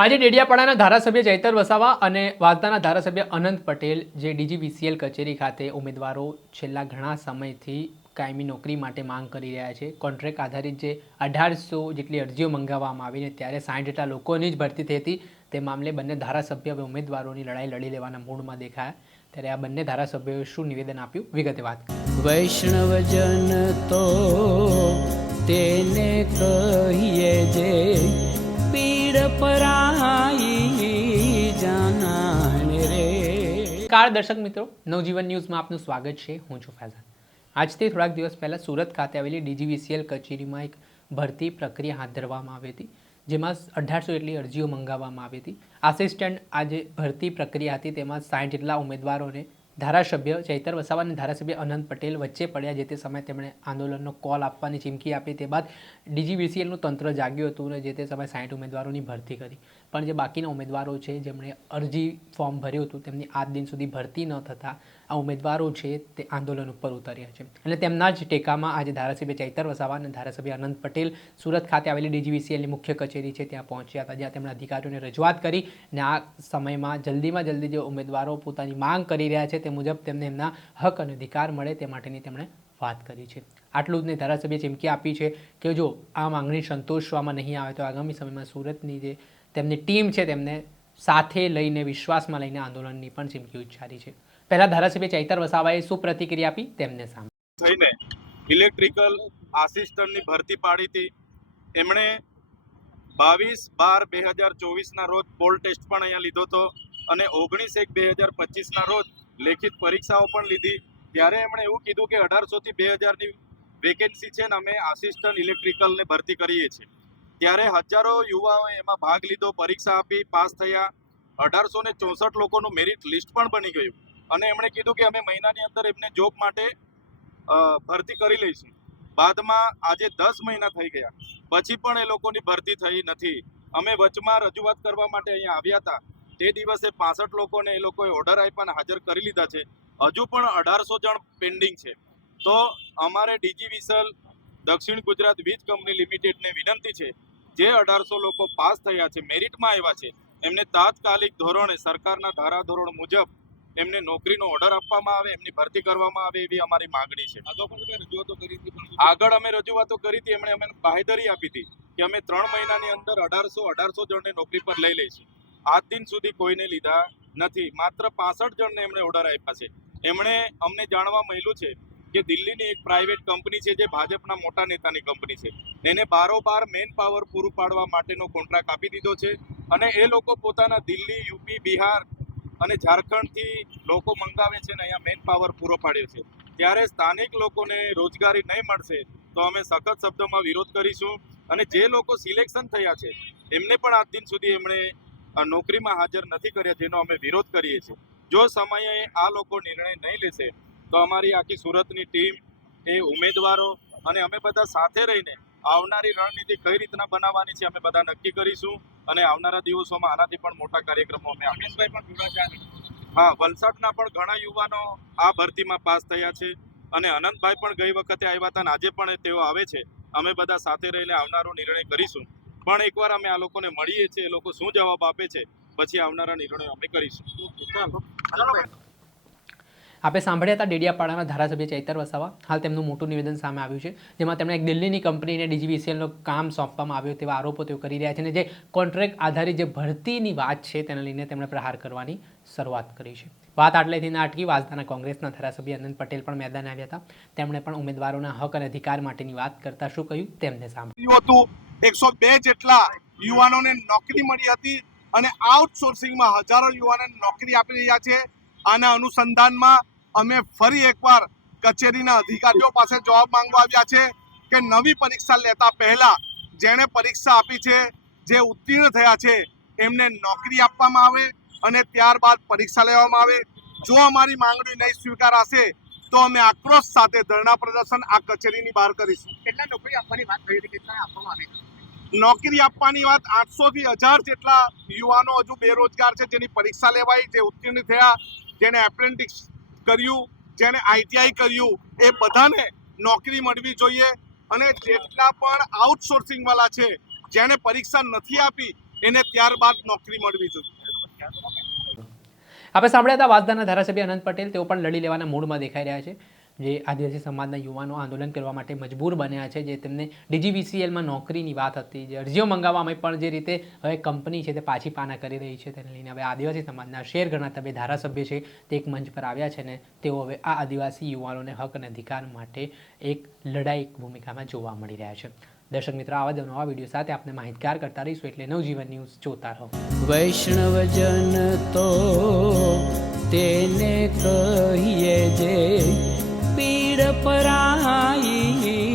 આજે ડેડિયાપાડાના ધારાસભ્ય ચૈતર વસાવા અને વાર્તાના ધારાસભ્ય અનંત પટેલ, જે ડીજીવીસીએલ કચેરી ખાતે ઉમેદવારો છેલ્લા ઘણા સમયથી કાયમી નોકરી માટે માંગ કરી રહ્યા છે. કોન્ટ્રાક્ટ આધારિત જે અઢારસો જેટલી અરજીઓ મંગાવવામાં આવીને ત્યારે સાઠ જેટલા લોકોની જ ભરતી થઈ હતી. તે મામલે બંને ધારાસભ્ય હવે ઉમેદવારોની લડાઈ લડી લેવાના મૂડમાં દેખાયા. ત્યારે આ બંને ધારાસભ્યોએ શું નિવેદન આપ્યું? વિગતે વાત. વૈષ્ણવજન તો તેને કહીએ જે પીડ પરાઈ દર્શક મિત્રો, નવજીવન ન્યૂઝમાં આપનું સ્વાગત છે. હું છું ફૈઝાન. આજથી થોડાક દિવસ પહેલાં સુરત ખાતે આવેલી ડીજીવીસીએલ કચેરીમાં એક ભરતી પ્રક્રિયા હાથ ધરવામાં આવી હતી, જેમાં અઢારસો જેટલી અરજીઓ મંગાવવામાં આવી હતી. આસિસ્ટન્ટ આ જે ભરતી પ્રક્રિયા હતી, તેમાં સાઠ જેટલા ઉમેદવારોને ધારાસભ્ય ચૈતર વસાવા અને ધારાસભ્ય અનંત પટેલ વચ્ચે પડ્યા જે તે સમયે તેમણે આંદોલનનો કોલ આપવાની ચીમકી આપી. તે બાદ ડીજીબીસીએલનું તંત્ર જાગ્યું હતું અને જે તે સમયે સાઠ ઉમેદવારોની ભરતી કરી. પણ જે બાકીના ઉમેદવારો છે, જેમણે અરજી ફોર્મ ભર્યું હતું, તેમની આજ દિન સુધી ભરતી ન થતાં, આ ઉમેદવારો છે તે આંદોલન ઉપર ઉતર્યા છે. અને તેમના જ ટેકામાં આજે ધારાસભ્ય ચૈતર વસાવા અને ધારાસભ્ય અનંત પટેલ સુરત ખાતે આવેલી ડીજીવીસીએલની મુખ્ય કચેરી છે, ત્યાં પહોંચ્યા હતા, જ્યાં તેમણે અધિકારીઓને રજૂઆત કરી અને આ સમયમાં જલ્દીમાં જલ્દી જે ઉમેદવારો પોતાની માંગ કરી રહ્યા છે, તે મુજબ તેમને એમના હક અને અધિકાર મળે તે માટેની તેમણે વાત કરી છે. આટલું જ નહીં, ધારાસભ્યે ચીમકી આપી છે કે જો આ માંગણી સંતોષવામાં નહીં આવે તો આગામી સમયમાં સુરતની જે તેમની ટીમ છે તેમને સાથે લઈને વિશ્વાસમાં લઈને આંદોલનની પણ ચીમકી ઉચ્ચારી છે. પહેલા ધારાસભ્ય ચૈતર વસાવાએ શું પ્રતિક્રિયા આપી તેમને સામે? થઈને ઇલેક્ટ્રિકલ આસિસ્ટન્ટની ભરતી પાડી હતી. એમણે બાવીસ બાર બે હજાર ચોવીસના રોજ પોલ ટેસ્ટ પણ અહીંયા લીધો હતો અને ઓગણીસ એક બે હજાર પચીસના રોજ લેખિત પરીક્ષાઓ પણ લીધી. ત્યારે એમણે એવું કીધું કે અઢારસોથી બે હજારની વેકેન્સી છે ને અમે આસિસ્ટન્ટ ઇલેક્ટ્રિકલને ભરતી કરીએ છીએ. ત્યારે હજારો યુવાઓએ એમાં ભાગ લીધો, પરીક્ષા આપી, પાસ થયા. અઢારસો ને ચોસઠ લોકોનું મેરિટ લિસ્ટ પણ બની ગયું. અને એમણે કીધું કે અમે મહિનાની અંદર એમને જોબ માટે ભરતી કરી લઈશું. બાદમાં આજે દસ મહિના થઈ ગયા. પછી પણ એ લોકોની ભરતી થઈ નથી. અમે વચમાં રજૂઆત કરવા માટે અહીંયા આવ્યા હતા. તે દિવસે પાસઠ લોકોને એ લોકોએ ઓર્ડર આપ્યા હાજર કરી લીધા છે. હજુ પણ અઢારસો જણ પેન્ડિંગ છે. તો અમારે ડીજી વિસલ દક્ષિણ ગુજરાત વીજ કંપની લિમિટેડને વિનંતી છે જે અઢારસો લોકો પાસ થયા છે મેરિટમાં આવ્યા છે એમને તાત્કાલિક ધોરણે સરકારના ધારા ધોરણ મુજબ એમને નોકરીનો ઓર્ડર આપવામાં આવે એમની ભરતી કરવામાં આવે એવી અમારી માંગણી છે. આગળ અમે રજૂઆતો કરી હતી એમણે અમે બાહેધરી આપી હતી કે અમે ત્રણ મહિનાની અંદર અઢારસો અઢારસો જણને નોકરી પર લઈ લઈશું. આજ દિન સુધી કોઈને લીધા નથી માત્ર પાસઠ જણને એમણે ઓર્ડર આપ્યા છે. એમણે અમને જાણવા મળ્યું છે કે દિલ્હીની એક પ્રાઇવેટ કંપની છે, જે ભાજપના મોટા નેતાની કંપની છે. એને બારોબાર મેન પાવર પૂરું પાડવા માટેનો કોન્ટ્રાક્ટ આપી દીધો છે અને એ લોકો પોતાના દિલ્હી, યુપી, બિહાર અને ઝારખંડથી લોકો મંગાવે છે અને અહીંયા મેન પાવર પૂરો પાડ્યો છે. ત્યારે સ્થાનિક લોકોને રોજગારી નહીં મળશે તો અમે સખત શબ્દોમાં વિરોધ કરીશું અને જે લોકો સિલેક્શન થયા છે, એમને પણ આજ દિન સુધી એમણે નોકરીમાં હાજર નથી કર્યા, જેનો અમે વિરોધ કરીએ છીએ. જો સમયે આ લોકો નિર્ણય નહીં લેશે તો અમારી આખી સુરતની ટીમ એ ઉમેદવારો અને અમે બધા સાથે રહીને આવનારી રણનીતિ કઈ રીતના બનાવવાની છે અમે બધા નક્કી કરીશું અને આવનારા દિવસોમાં આનાથી પણ મોટા કાર્યક્રમો અમે હા વલસાડના પણ ઘણા યુવાનો આ ભરતીમાં પાસ થયા છે અને અનંતભાઈ પણ ગઈ વખતે આવ્યા હતા અને આજે પણ તેઓ આવે છે. અમે બધા સાથે રહીને આવનારો નિર્ણય કરીશું. પણ એકવાર અમે આ લોકોને મળીએ છીએ એ લોકો શું જવાબ આપે છે પછી આવનારા નિર્ણયો અમે કરીશું. આપણે સાંભળ્યા હતા ડેડિયાપાડાના ધારાસભ્ય ચૈતર વસાવા, હાલ તેમનું મોટું નિવેદન સામે આવ્યું છે, જેમાં તેમણે એક દિલ્હીની કંપનીને ડીજીવીસીએલનું કામ સોંપવામાં આવ્યો તેવા આરોપો તેઓ કરી રહ્યા છે અને જે કોન્ટ્રાક્ટ આધારિત જે ભરતીની વાત છે તેને લઈને તેમણે પ્રહાર કરવાની શરૂઆત કરી છે. વાત આટલેથી ના અટકી વાસદાના કોંગ્રેસના ધારાસભ્ય અનંત પટેલ પણ મેદાને આવ્યા હતા. તેમણે પણ ઉમેદવારોના હક અને અધિકાર માટેની વાત કરતા શું કહ્યું તેમને સાંભળ્યું. હતું. એકસો બે જેટલા યુવાનોને નોકરી મળી હતી અને આઉટસોર્સિંગમાં હજારો યુવાનોને નોકરી આપી રહ્યા છે. આના અનુસંધાનમાં અમે ફરી એકવાર કચેરીના અધિકારીઓ પાસે જવાબ માંગવા આવ્યા છે કે નવી પરીક્ષા લેતા પહેલા જેણે પરીક્ષા આપી છે જે ઉત્તીર્ણ થયા છે એમને નોકરી આપવામાં આવે અને ત્યારબાદ પરીક્ષા લેવામાં આવે. જો અમારી માંગણી નહીં સ્વીકારાશે તો અમે આક્રોશ સાથે ધરણા પ્રદર્શન આ કચેરીની બહાર કરીશું. કેટલા નોકરી આપવાની વાત થઈ હતી? કેટલા આપવામાં આવી? નોકરી આપવાની વાત આઠસો થી હજાર જેટલા યુવાનો હજુ બેરોજગાર છે જેની પરીક્ષા લેવાઈ જે ઉત્તીર્ણ થયા જેને એપ્રેન્ટિસ કર્યું, જેને આઈટીઆઈ કર્યું, એ બધાને નોકરી મળવી જોઈએ અને જેટલા પણ આઉટસોર્સિંગ વાળા છે, જેણે પરીક્ષા નથી આપી, એને ત્યારબાદ નોકરી મળવી જોઈએ. આપણે સાંભળ્યા હતા વાસદાના ધારાસભ્ય અનંત પટેલ, તેઓ પણ લડી લેવાના મૂડમાં દેખાઈ રહ્યા છે. જે આદિવાસી સમાજના યુવાનો આંદોલન કરવા માટે મજબૂર બન્યા છે, જે તેમને ડીજીવીસીએલમાં નોકરીની વાત હતી, જે અરજીઓ મંગાવવામાં પણ જે રીતે હવે કંપની છે તે પાછી પાના કરી રહી છે, તેને લઈને હવે આદિવાસી સમાજના શેર ગણાતા તબે ધારાસભ્ય છે તે એક મંચ પર આવ્યા છે ને તેઓ હવે આ આદિવાસી યુવાનોને હક અને અધિકાર માટે એક લડાઈ ભૂમિકામાં જોવા મળી રહ્યા છે. દર્શક મિત્રો, આવા જ નવા વીડિયો સાથે આપણે માહિતગાર કરતા રહીશું એટલે નવજીવન ન્યૂઝ જોતા રહો. વૈષ્ણવજન તો તેને કહીએ જે પીડ પરાઈ